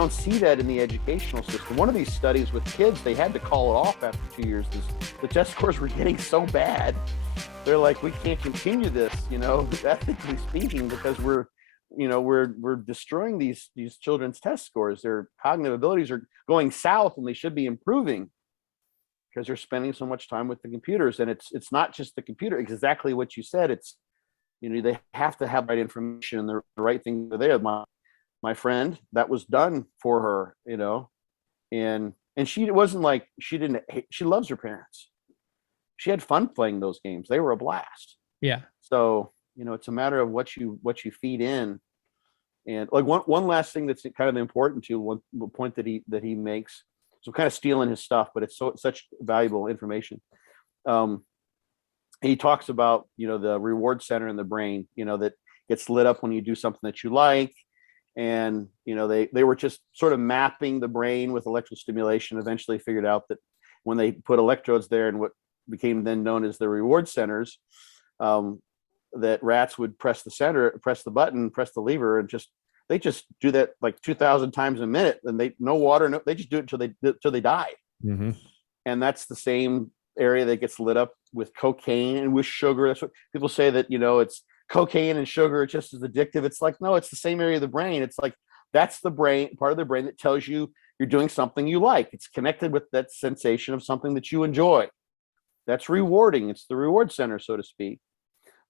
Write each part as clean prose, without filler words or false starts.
don't see that in the educational system. One of these studies with kids, they had to call it off after 2 years. The test scores were getting so bad. They're like, we can't continue this, ethically speaking, because we're destroying these children's test scores. Their cognitive abilities are going south, and they should be improving because they're spending so much time with the computers. And it's not just the computer. Exactly what you said. It's, they have to have the right information and the right things are there. My friend, that was done for her, and it wasn't like she loves her parents. She had fun playing those games. They were a blast. Yeah. So, it's a matter of what you feed in. And like one last thing that's kind of important to one point that he makes. So kind of stealing his stuff, but it's such valuable information. He talks about, the reward center in the brain, that gets lit up when you do something that you like. And, they were just sort of mapping the brain with electrical stimulation, eventually figured out that when they put electrodes there and what became then known as the reward centers, that rats would press the button, press the lever, and they just do that like 2,000 times a minute, and no water, they just do it until they die. Mm-hmm. And that's the same area that gets lit up with cocaine and with sugar. That's what people say, that it's cocaine and sugar, it's just as addictive. It's like, no, it's the same area of the brain. It's like, that's the brain, part of the brain that tells you you're doing something you like. It's connected with that sensation of something that you enjoy. That's rewarding. It's the reward center, so to speak.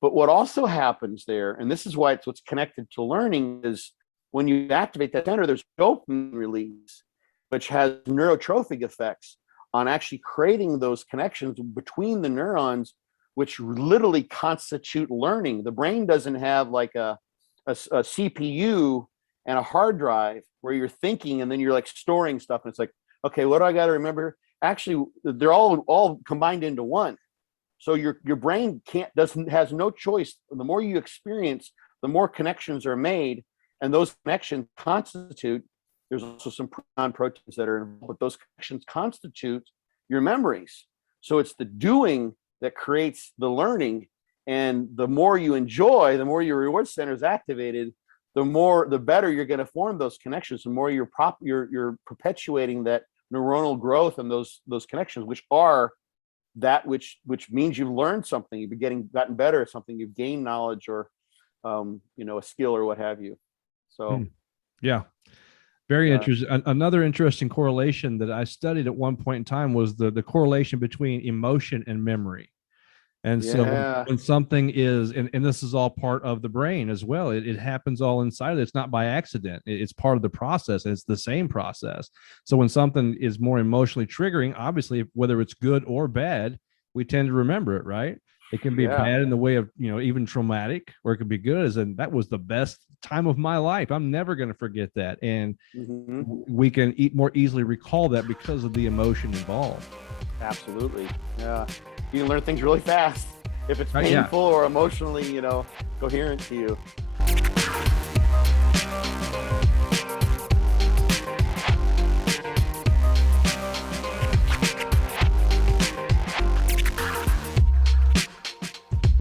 But what also happens there, and this is why it's what's connected to learning, is when you activate that center, there's dopamine release, which has neurotrophic effects on actually creating those connections between the neurons, which literally constitute learning. The brain doesn't have like a CPU and a hard drive where you're thinking and then you're like storing stuff. And it's like, okay, what do I got to remember? Actually, they're all combined into one. So your brain has no choice. The more you experience, the more connections are made, and those connections constitute. There's also some proteins that are involved, but those connections constitute your memories. So it's the doing that creates the learning, and the more you enjoy, the more your reward center is activated, the better you're going to form those connections. The more you're perpetuating that neuronal growth and those connections, which are that which means you've learned something, you've gotten better at something, you've gained knowledge or a skill or what have you. So yeah, very interesting. Another interesting correlation that I studied at one point in time was the correlation between emotion and memory. And so when something is, and this is all part of the brain as well, it happens all inside of it. It's not by accident. It's part of the process, and it's the same process. So when something is more emotionally triggering, obviously, whether it's good or bad, we tend to remember it, right? It can be bad in the way of, even traumatic, or it could be good as in, that was the best time of my life. I'm never going to forget that. And we can more easily recall that because of the emotion involved. Absolutely. Yeah. You can learn things really fast if it's painful or emotionally, coherent to you.